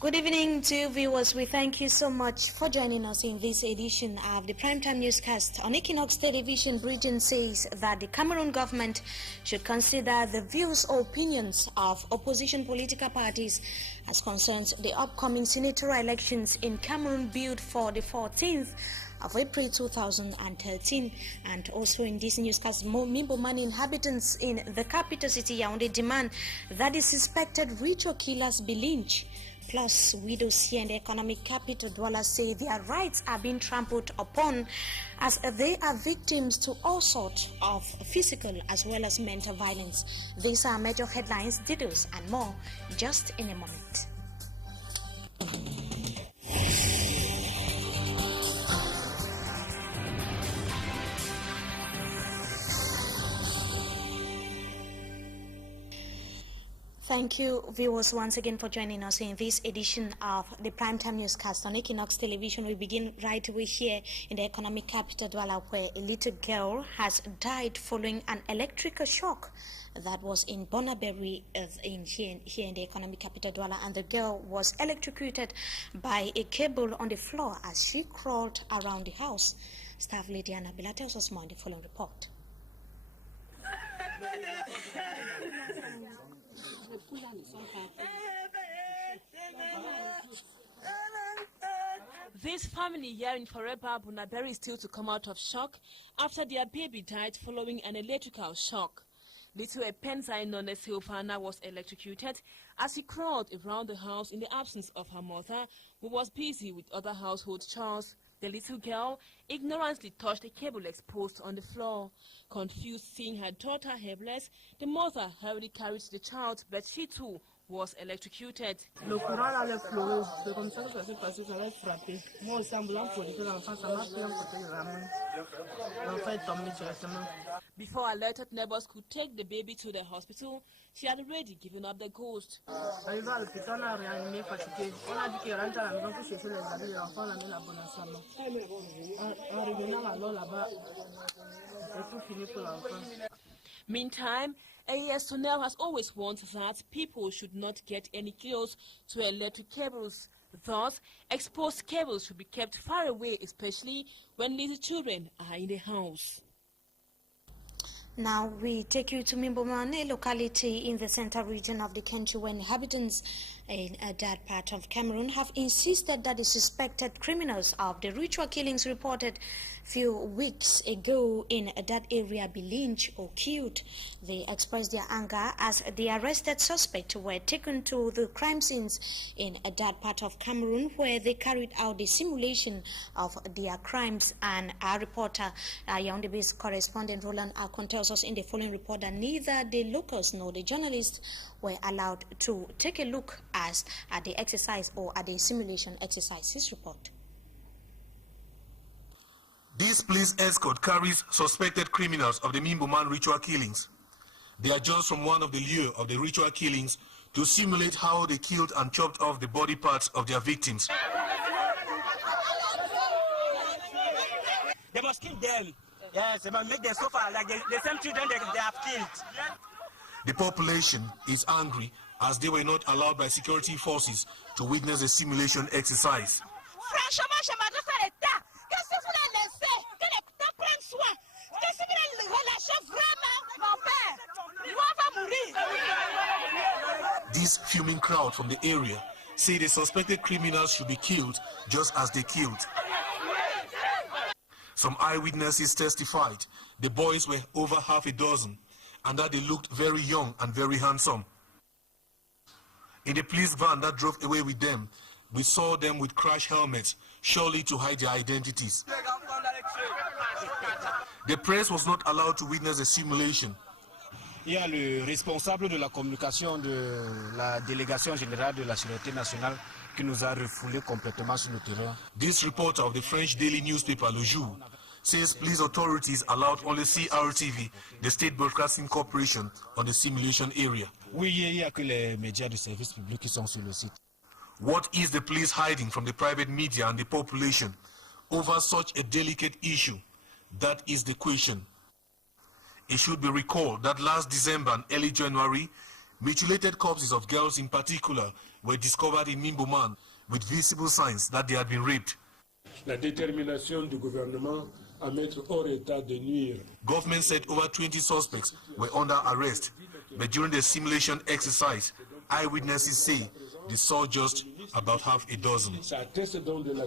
Good evening to viewers. We thank you so much for joining us in this edition of the Primetime Newscast. On Equinox Television, Bridget says that the Cameroon government should consider the views or opinions of opposition political parties as concerns the upcoming senatorial elections in Cameroon billed for the 14th of April 2013. And also in this newscast, Mimboman inhabitants in the capital city Yaoundé demand that the suspected ritual killers be lynched. Plus, widows here in the economic capital Douala say their rights are being trampled upon as they are victims to all sorts of physical as well as mental violence. These are major headlines, details and more just in a moment. Thank you, viewers, once again for joining us in this edition of the Primetime Newscast on Equinox Television. We begin right away here in the economic capital Douala, where a little girl has died following an electrical shock that was in Bonaberry here in the economic capital Douala, and the girl was electrocuted by a cable on the floor as she crawled around the house. Staff Lady Anna Bila tells us more in the following report. This family here in Forever Bonaberry is still to come out of shock after their baby died following an electrical shock. Little Epenza None Silvana was electrocuted as he crawled around the house in the absence of her mother, who was busy with other household chores. The little girl ignorantly touched a cable exposed on the floor. Confused seeing her daughter helpless, the mother hurriedly carried the child, but she too was electrocuted. Before alerted neighbors could take the baby to the hospital, she had already given up the ghost. Meantime, AES Sonel has always warned that people should not get any close to electric cables. Thus, exposed cables should be kept far away, especially when little children are in the house. Now we take you to Mimboman, a locality in the central region of the country where inhabitants in that part of Cameroon have insisted that the suspected criminals of the ritual killings reported few weeks ago in that area be lynched or killed. They expressed their anger as the arrested suspects were taken to the crime scenes in that part of Cameroon where they carried out the simulation of their crimes. And our reporter, Yaoundé-based correspondent Roland Akon tells us in the following report that neither the locals nor the journalists were allowed to take a look at the exercise or at the simulation exercise. His report. This police escort carries suspected criminals of the Mimboman ritual killings. They are just from one of the lure of the ritual killings to simulate how they killed and chopped off the body parts of their victims. They must kill them. Yes, they must make them suffer like the same children they have killed. The population is angry as they were not allowed by security forces to witness the simulation exercise. This fuming crowd from the area say the suspected criminals should be killed just as they killed. Some eyewitnesses testified the boys were over half a dozen and that they looked very young and very handsome. In the police van that drove away with them, we saw them with crash helmets, surely to hide their identities. The press was not allowed to witness the simulation. Il y a le responsable de la communication de la délégation générale de la Sécurité nationale qui nous a refoulés complètement sur le terrain. This reporter of the French daily newspaper Le Jour says police authorities allowed only CRTV, the State Broadcasting Corporation, on the simulation area. Oui, il y a que les médias du service public qui sont sur le site. What is the police hiding from the private media and the population over such a delicate issue? That is the question. It should be recalled that last December and early January, mutilated corpses of girls in particular were discovered in Mimboman with visible signs that they had been raped. La détermination du gouvernement à mettre hors état de nuire. Government said over 20 suspects were under arrest, but during the simulation exercise, eyewitnesses say they saw just about half a dozen. Ça atteste donc de la.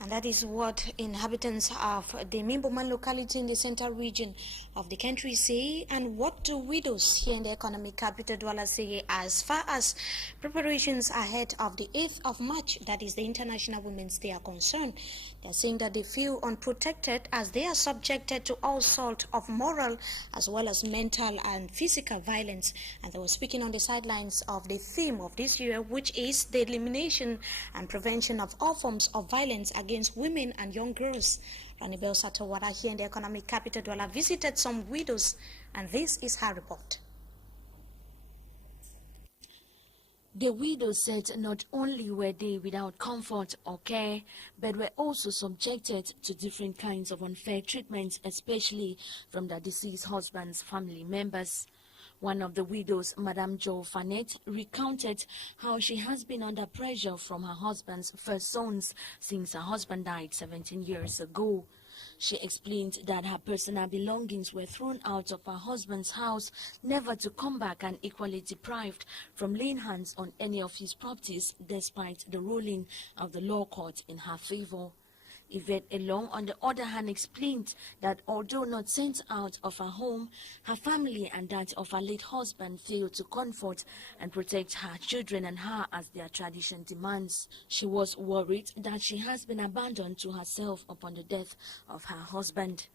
And that is what inhabitants of the Mimboman locality in the central region of the country say. And what do widows here in the economic capital Douala say as far as preparations ahead of the 8th of March, that is the International Women's Day, are concerned? They are saying that they feel unprotected as they are subjected to all sorts of moral as well as mental and physical violence. And they were speaking on the sidelines of the theme of this year, which is the elimination and prevention of all forms of violence against women and young girls. Ranibel Satawara here in the economic capital Douala visited some widows, and this is her report. The widows said not only were they without comfort or care, but were also subjected to different kinds of unfair treatment, especially from their deceased husband's family members. One of the widows, Madame Jo Fanet, recounted how she has been under pressure from her husband's first sons since her husband died 17 years ago. She explained that her personal belongings were thrown out of her husband's house, never to come back, and equally deprived from laying hands on any of his properties despite the ruling of the law court in her favor. Yvette Elong, on the other hand, explained that although not sent out of her home, her family and that of her late husband failed to comfort and protect her children and her as their tradition demands. She was worried that she has been abandoned to herself upon the death of her husband.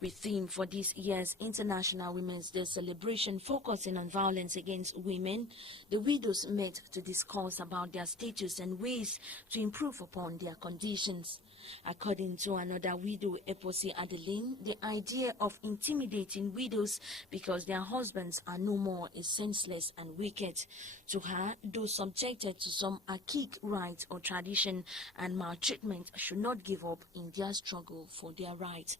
With theme for this year's International Women's Day celebration focusing on violence against women, the widows met to discuss about their status and ways to improve upon their conditions. According to another widow, Eposi Adeline, the idea of intimidating widows because their husbands are no more is senseless and wicked. To her, those subjected to some archaic right or tradition and maltreatment should not give up in their struggle for their right.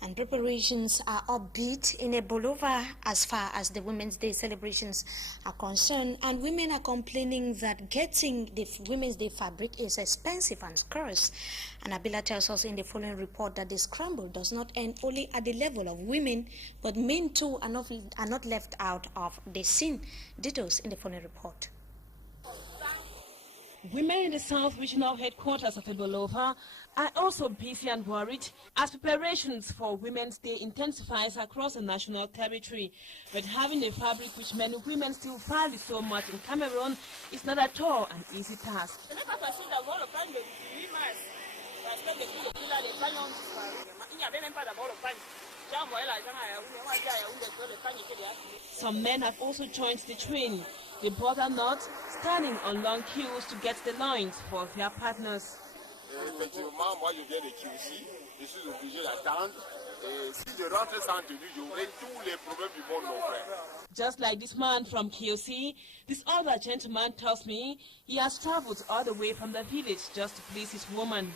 And preparations are upbeat in Ebolova as far as the Women's Day celebrations are concerned, and women are complaining that getting the Women's Day fabric is expensive and scarce. And Abila tells us in the following report that the scramble does not end only at the level of women, but men too are not left out of the scene. Details in the following report. Women in the South Regional Headquarters of Ebolova are also busy and worried as preparations for Women's Day intensifies across the national territory. But having a fabric which many women still value so much in Cameroon is not at all an easy task. Some men have also joined the train. They bother not standing on long queues to get the loins for their partners. Effectivement, moi je viens de QC, je suis obligé d'attendre. Si je rentre sans tenue, j'aurai tous les problèmes du monde, mon frère. Just like this man from KOC, this other gentleman tells me he has traveled all the way from the village just to please his woman.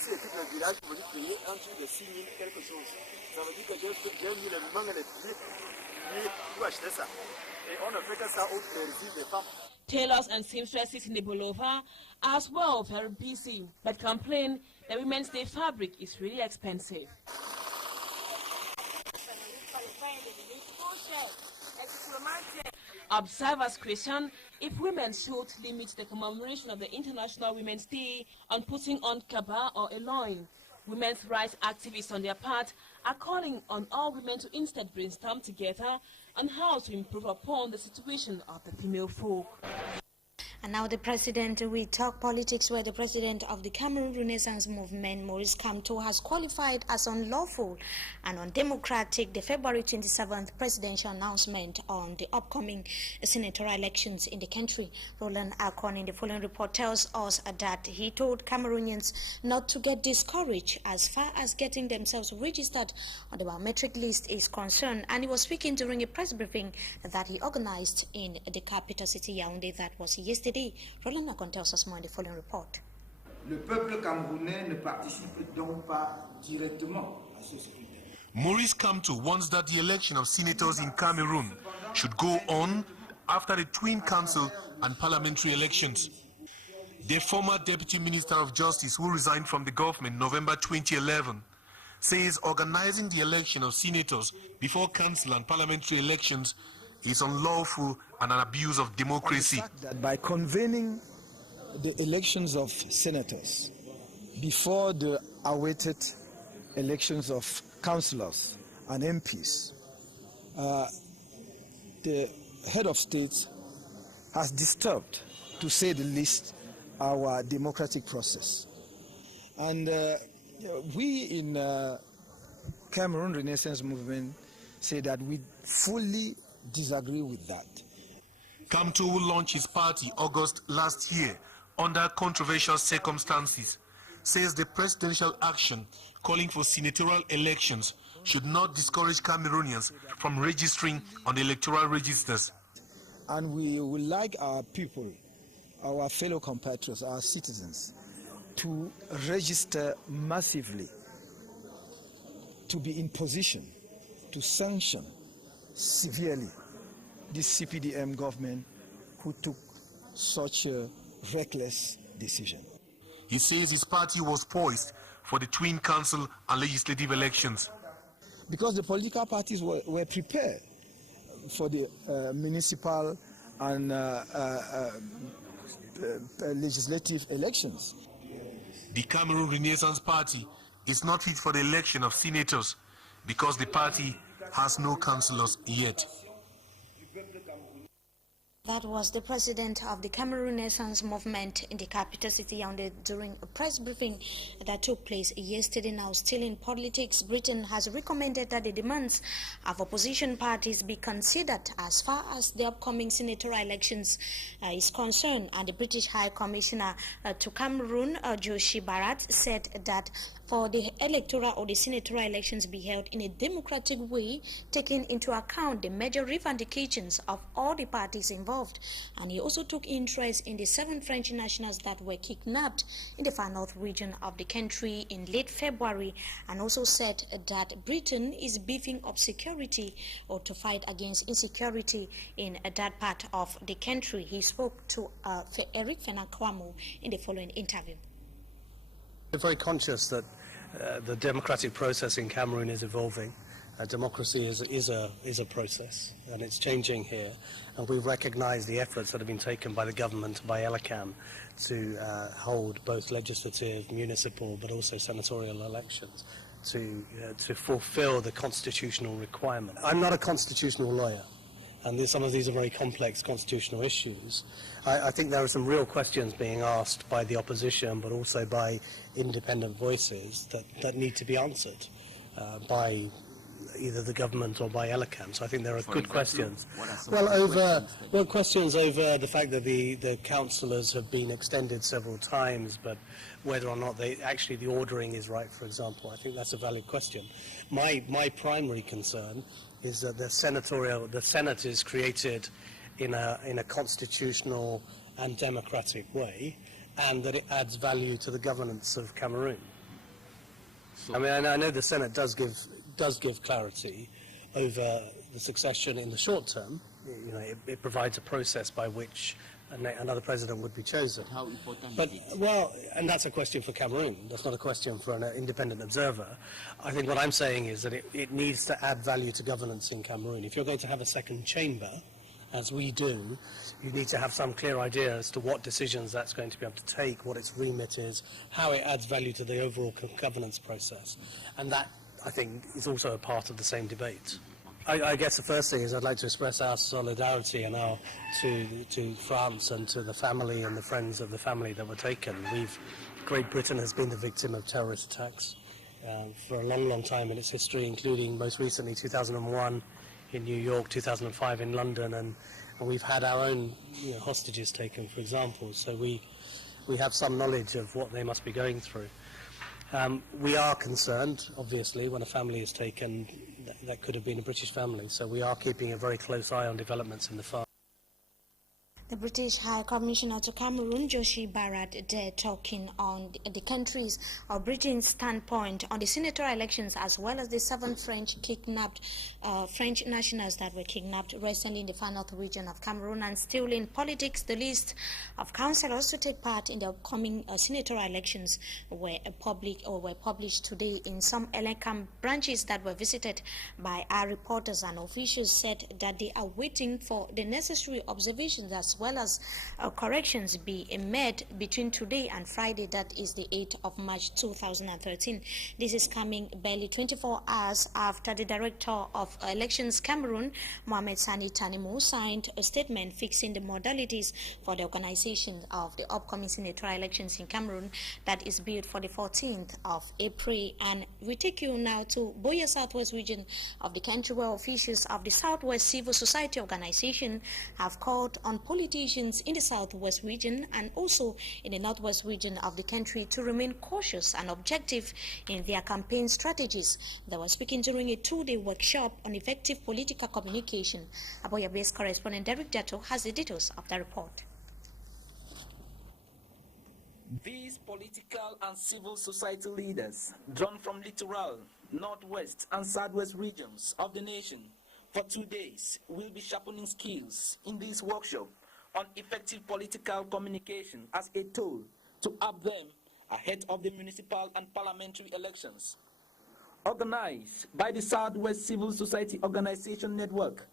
Si tout le village veut payer en dessous de 6 000 quelque chose, ça veut dire que j'ai mis le manque de billets pour acheter ça. Et on ne fait que ça au plaisir des femmes. Tailors and seamstresses in Ebolova are as well very busy, but complain that Women's Day fabric is really expensive. Observers question if women should limit the commemoration of the International Women's Day on putting on kaba or a loin. Women's rights activists on their part are calling on all women to instead brainstorm together on how to improve upon the situation of the female folk. And now the president, we talk politics, where the president of the Cameroon Renaissance Movement, Maurice Kamto, has qualified as unlawful and undemocratic the February 27th presidential announcement on the upcoming senatorial elections in the country. Roland Akon in the following report tells us that he told Cameroonians not to get discouraged as far as getting themselves registered on the biometric list is concerned, and he was speaking during a press briefing that he organized in the capital city Yaoundé. That was yesterday. Roland Akon tells us more in the following report. Le peuple camerounais ne participe donc pas directement à ce scrutin. Maurice Kamto wants that the election of senators in Cameroon should go on after the twin council and parliamentary elections. The former Deputy Minister of Justice, who resigned from the government in November 2011, says organizing the election of senators before council and parliamentary elections is unlawful and an abuse of democracy. The fact that by convening the elections of senators before the awaited elections of councillors and MPs, the head of state has disturbed, to say the least, our democratic process. And we in Cameroon Renaissance Movement say that we fully disagree with that. Kamto, who launched his party August last year under controversial circumstances, says the presidential action calling for senatorial elections should not discourage Cameroonians from registering on the electoral registers. And we would like our people, our fellow compatriots, our citizens, to register massively, to be in position to sanction severely this CPDM government who took such a reckless decision. He says his party was poised for the twin council and legislative elections. Because the political parties were prepared for the municipal and legislative elections. The Cameroon Renaissance Party is not fit for the election of senators because the party has no councillors yet. That was the president of the Cameroon Renaissance Movement in the capital city Yaoundé during a press briefing that took place yesterday. Now, still in politics, Britain has recommended that the demands of opposition parties be considered as far as the upcoming senatorial elections is concerned. And the British High Commissioner to Cameroon, Joshi Barat, said that for the electoral or the senatorial elections be held in a democratic way, taking into account the major revendications of all the parties involved. And he also took interest in the 7 French nationals that were kidnapped in the far north region of the country in late February, and also said that Britain is beefing up security or to fight against insecurity in that part of the country. He spoke to Eric Fenakwamo in the following interview. We're very conscious that the democratic process in Cameroon is evolving. Democracy is a process, and it's changing here. And we recognise the efforts that have been taken by the government, by ELACAM, to hold both legislative, municipal, but also senatorial elections to fulfil the constitutional requirement. I'm not a constitutional lawyer, and some of these are very complex constitutional issues. I think there are some real questions being asked by the opposition, but also by independent voices that need to be answered by either the government or by ELACAM. So I think there are good questions. Well, questions over the fact that the councillors have been extended several times, but whether or not the ordering is right, for example. I think that's a valid question. My primary concern is that the Senate is created in a constitutional and democratic way, and that it adds value to the governance of Cameroon. I mean, I know the Senate does give clarity over the succession in the short term. You know, it provides a process by which another president would be chosen. How important but, well, and that's a question for Cameroon. That's not a question for an independent observer. I think what I'm saying is that it needs to add value to governance in Cameroon. If you're going to have a second chamber, as we do, you need to have some clear idea as to what decisions that's going to be able to take, what its remit is, how it adds value to the overall governance process. And that, I think, is also a part of the same debate. I guess the first thing is I'd like to express our solidarity and to France and to the family and the friends of the family that were taken. Great Britain has been the victim of terrorist attacks for a long, long time in its history, including most recently 2001 in New York, 2005 in London, and we've had our own hostages taken, for example. So we have some knowledge of what they must be going through. We are concerned, obviously, when a family is taken. That could have been a British family, so we are keeping a very close eye on developments in the farm. The British High Commissioner to Cameroon, Joshi Barrett, there talking on the country's or Britain's standpoint on the senatorial elections, as well as the 7 French French nationals that were kidnapped recently in the far north region of Cameroon. And still in politics, the list of councillors to take part in the upcoming senatorial elections were published today. In some Elenkam branches that were visited by our reporters, and officials said that they are waiting for the necessary observations as well as corrections be made between today and Friday, that is the 8th of March 2013. This is coming barely 24 hours after the Director of Elections Cameroon, Mohamed Sani Tanimu, signed a statement fixing the modalities for the organization of the upcoming senatorial elections in Cameroon that is billed for the 14th of April. And we take you now to Boya Southwest region of the country, where officials of the Southwest Civil Society Organization have called on politicians in the Southwest region and also in the Northwest region of the country to remain cautious and objective in their campaign strategies. They were speaking during a 2-day workshop on effective political communication. Aboya-based correspondent Derek Jato has the details of the report. These political and civil society leaders, drawn from littoral, northwest and southwest regions of the nation, for 2 days will be sharpening skills in this workshop on effective political communication as a tool to help them ahead of the municipal and parliamentary elections. Organized by the Southwest Civil Society Organization Network,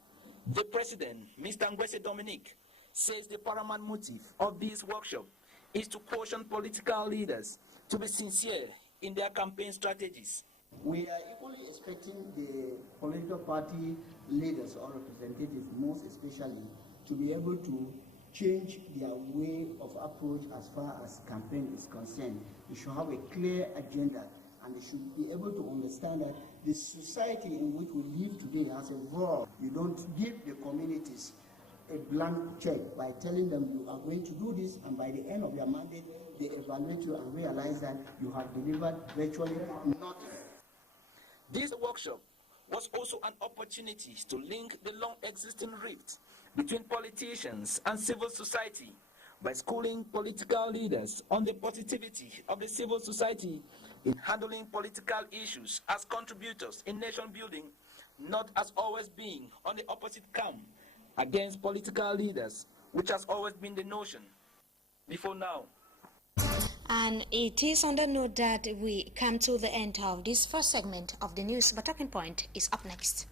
the president, Mr. Ngwese Dominique, says the paramount motive of this workshop is to caution political leaders to be sincere in their campaign strategies. We are equally expecting the political party leaders or representatives, most especially, to be able to change their way of approach as far as campaign is concerned. They should have a clear agenda, and they should be able to understand that the society in which we live today has evolved. You don't give the communities a blank check by telling them you are going to do this, and by the end of your mandate, they evaluate you and realize that you have delivered virtually nothing. This workshop was also an opportunity to link the long-existing rift between politicians and civil society by schooling political leaders on the positivity of the civil society in handling political issues as contributors in nation building, not as always being on the opposite camp against political leaders, which has always been the notion before now. And it is on the note that we come to the end of this first segment of the news, but Talking Point is up next.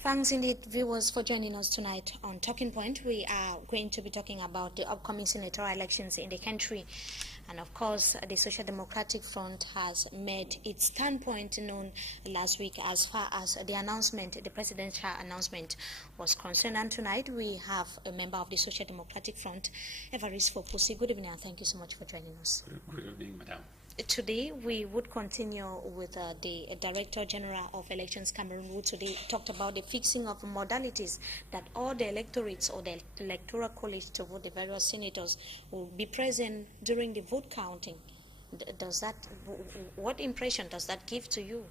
Thanks indeed, viewers, for joining us tonight on Talking Point. We are going to be talking about the upcoming senatorial elections in the country. And of course, the Social Democratic Front has made its standpoint known last week as far as the announcement, the presidential announcement, was concerned. And tonight we have a member of the Social Democratic Front, Evariste Foposi. Good evening, and thank you so much for joining us. Good evening, madam. Today we would continue with the Director General of Elections Cameroon, who today talked about the fixing of modalities that all the electorates or the electoral college to vote the various senators will be present during the vote counting. What impression does that give to you?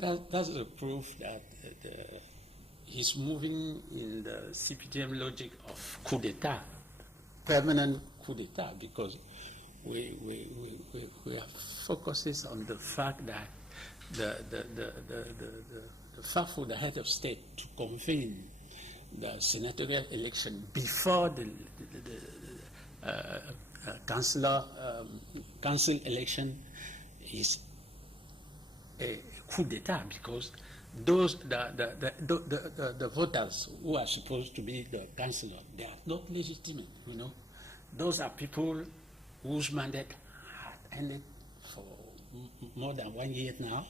That's a proof that he's moving in the CPDM logic of coup d'etat, permanent coup d'etat, because we have focuses on the fact that the fact for the head of state to convene the senatorial election before the council election is a coup d'etat, because those the voters who are supposed to be the councillor, they are not legitimate. You know, those are people whose mandate had ended for more than 1 year now.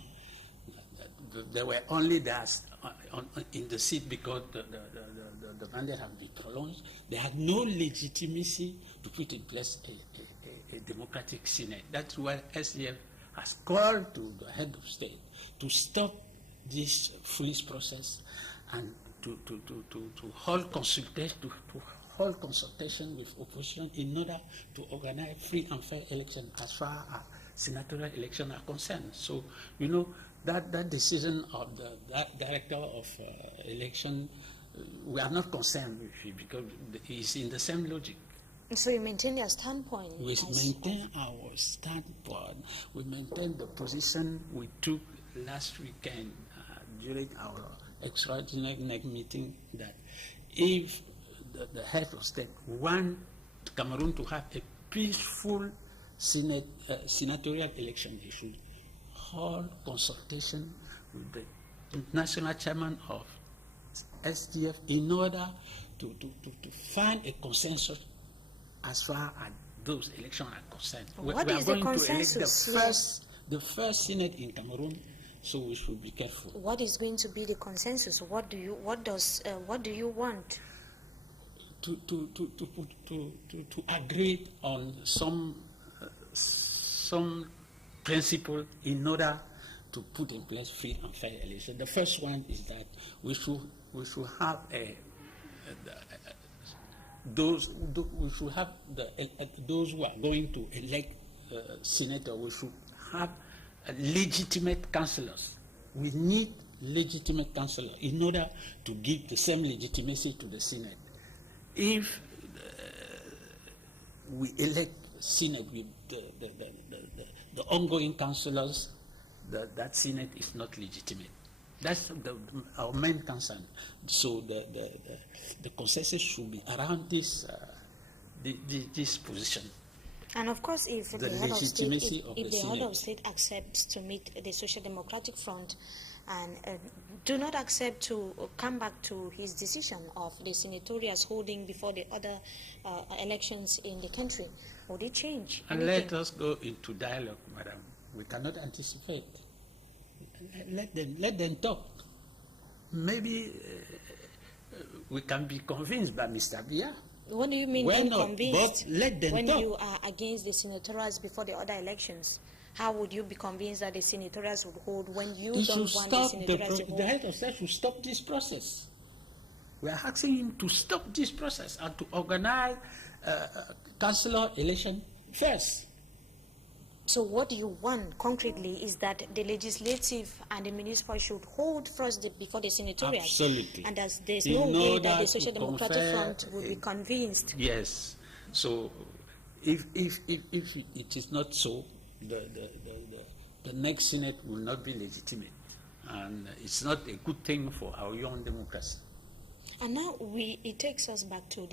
They were only there in the seat because the mandate had been prolonged. They had no legitimacy to put in place a democratic Senate. That's why SDF has called to the head of state to stop this freeze process and to hold consultation with opposition in order to organize free and fair election as far senatorial election are concerned. So, you know, that decision of that director of election, we are not concerned with it because it's in the same logic. So you maintain your standpoint? We maintain our standpoint. We maintain the position we took last weekend during our extraordinary meeting that if the head of state want Cameroon to have a peaceful senatorial election, he should hold consultation with the national chairman of SDF in order to find a consensus as far as those elections are concerned. What we is are the going consensus? to elect the first Senate in Cameroon, so we should be careful. What is going to be the consensus? What do you want? To agree on some principle in order to put in place free and fair elections. The first one is that we should have those who are going to elect senator. We should have legitimate councillors. We need legitimate councillors in order to give the same legitimacy to the Senate. If we elect Senate with the ongoing councillors, that Senate is not legitimate. That's our main concern. So the consensus should be around this position. And of course, if the head of state accepts to meet the Social Democratic Front and do not accept to come back to his decision of the senatorials holding before the other elections in the country, would it change? And let us go into dialogue, madam. We cannot anticipate. Let them talk. Maybe we can be convinced by Mr. Biya. What do you mean convinced? But let them when talk. You are against the senatorials before the other elections, how would you be convinced that the senatorials would hold when you don't want the senatorials to hold? The head of state should stop this process. We are asking him to stop this process and to organize councillor election first. So what do you want concretely is that the legislative and the municipal should hold first before the senatorial. Absolutely. And as there's no way that the Social Democratic Front would be convinced. Yes. So if it is not so, the next Senate will not be legitimate. And it's not a good thing for our young democracy. And now it takes us back to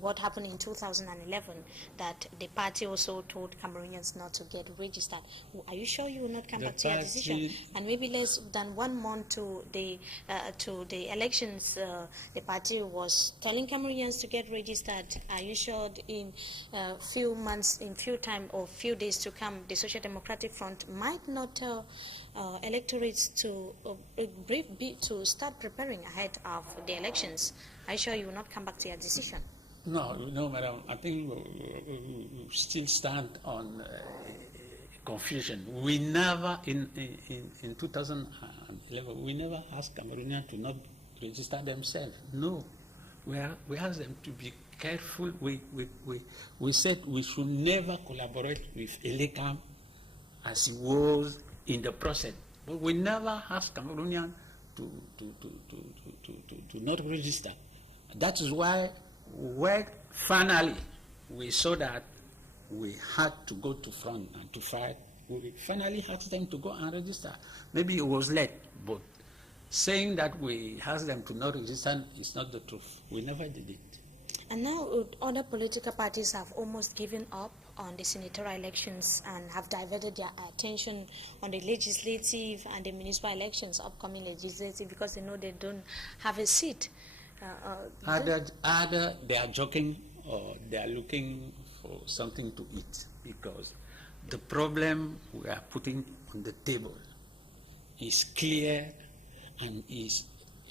what happened in 2011, that the party also told Cameroonians not to get registered. Are you sure you will not come back to your decision? And maybe less than 1 month to the elections, the party was telling Cameroonians to get registered. Are you sure in few months, in few time or few days to come, the Social Democratic Front might not tell electorates to start preparing ahead of the elections? Are you sure you will not come back to your decision? No, madam. I think we still stand on confusion. We never, in 2011, we never asked Cameroonians to not register themselves. No. We asked them to be careful. We said we should never collaborate with Elecam as it was in the process. But we never asked Cameroonians to not register. That is why when finally we saw that we had to go to front and to fight, we finally asked them to go and register. Maybe it was late, but saying that we asked them to not register is not the truth. We never did it. And now other political parties have almost given up on the senatorial elections and have diverted their attention on the legislative and the municipal elections, upcoming legislative, because they know they don't have a seat. Either they are joking or they are looking for something to eat, because the problem we are putting on the table is clear and is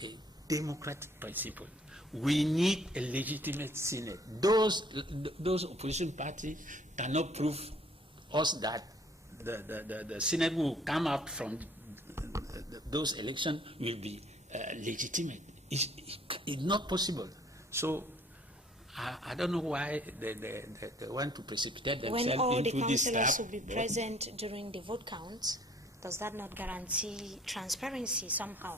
a democratic principle. We need a legitimate Senate. Those opposition parties cannot prove us that the Senate will come out from those elections will be legitimate. It's not possible. So I don't know why they want to precipitate themselves when all into the this councillors trap. will be present during the vote counts, does that not guarantee transparency somehow?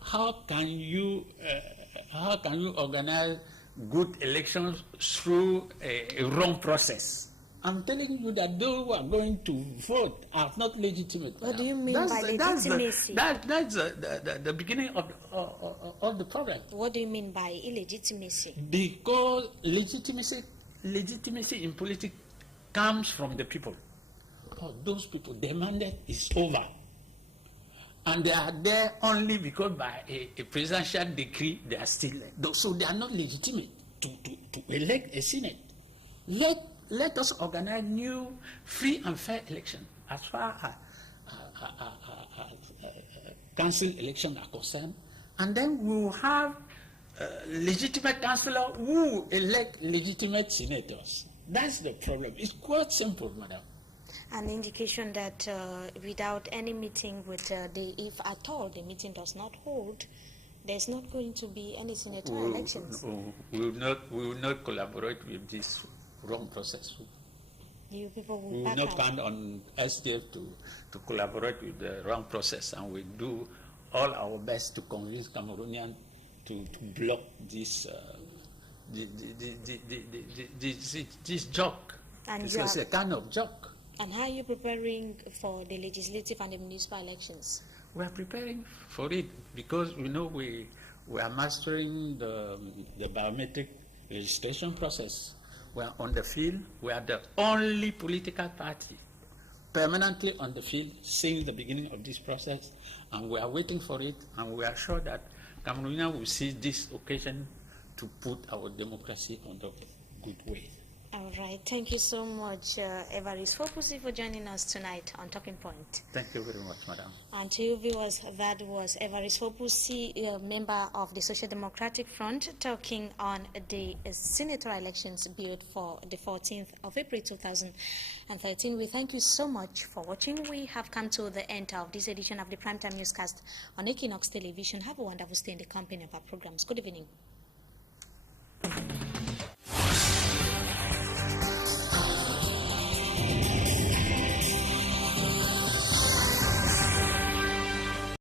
How can you organize good elections through a wrong process? I'm telling you that those who are going to vote are not legitimate. What do you mean by legitimacy? That's the beginning of the problem. What do you mean by illegitimacy? Because legitimacy in politics comes from the people. Oh, those people, their mandate is over. And they are there only because by a presidential decree they are still there. So they are not legitimate to elect a Senate. Let us organize new, free and fair election as far as council elections are concerned. And then we will have legitimate councillors who elect legitimate senators. That's the problem. It's quite simple, madam. An indication that without any meeting with if at all the meeting does not hold, there's not going to be any senatorial elections. We will not collaborate with this wrong process. You people We will not count on SDF to collaborate with the wrong process, and we do all our best to convince Cameroonians to block this this joke. It's a kind of joke. And how are you preparing for the legislative and the municipal elections? We are preparing for it because we know we are mastering the biometric registration process. We are on the field. We are the only political party permanently on the field since the beginning of this process, and we are waiting for it, and we are sure that Cameroonians will see this occasion to put our democracy on the good way. All right. Thank you so much, Evariste Fopusi, for joining us tonight on Talking Point. Thank you very much, madam. And to you viewers, that was Evariste Fopusi, member of the Social Democratic Front, talking on the senatorial elections billed for the 14th of April 2013. We thank you so much for watching. We have come to the end of this edition of the Primetime Newscast on Equinox Television. Have a wonderful stay in the company of our programs. Good evening.